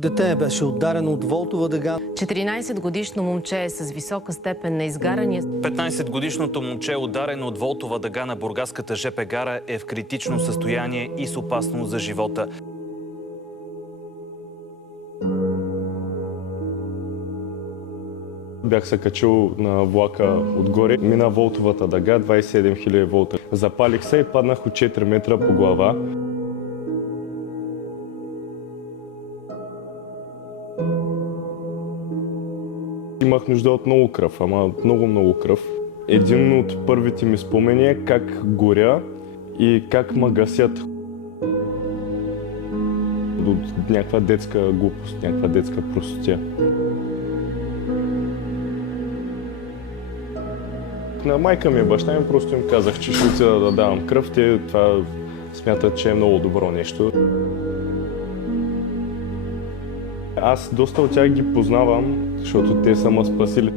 Дете беше ударено от волтова дъга. 14-годишно момче е с висока степен на изгаряния. 15-годишното момче, ударено от волтова дъга на бургаската ЖП гара, е в критично състояние и с опасност за живота. Бях се качил на влака отгоре, мина волтовата дъга, 27 000 волта. Запалих се и паднах от 4 метра по глава. Имах нужда от много кръв, ама много кръв. Един от първите ми спомени е как горя и как ме гасят. От някаква детска глупост, някаква детска простотия. На майка ми и баща ми просто им казах, че ще отида да давам кръв. Те това смятат, че е много добро нещо. Аз доста от тях ги познавам, защото те са ме спасили.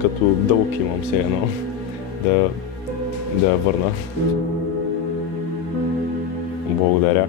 Като дълг имам все едно да я върна. Благодаря.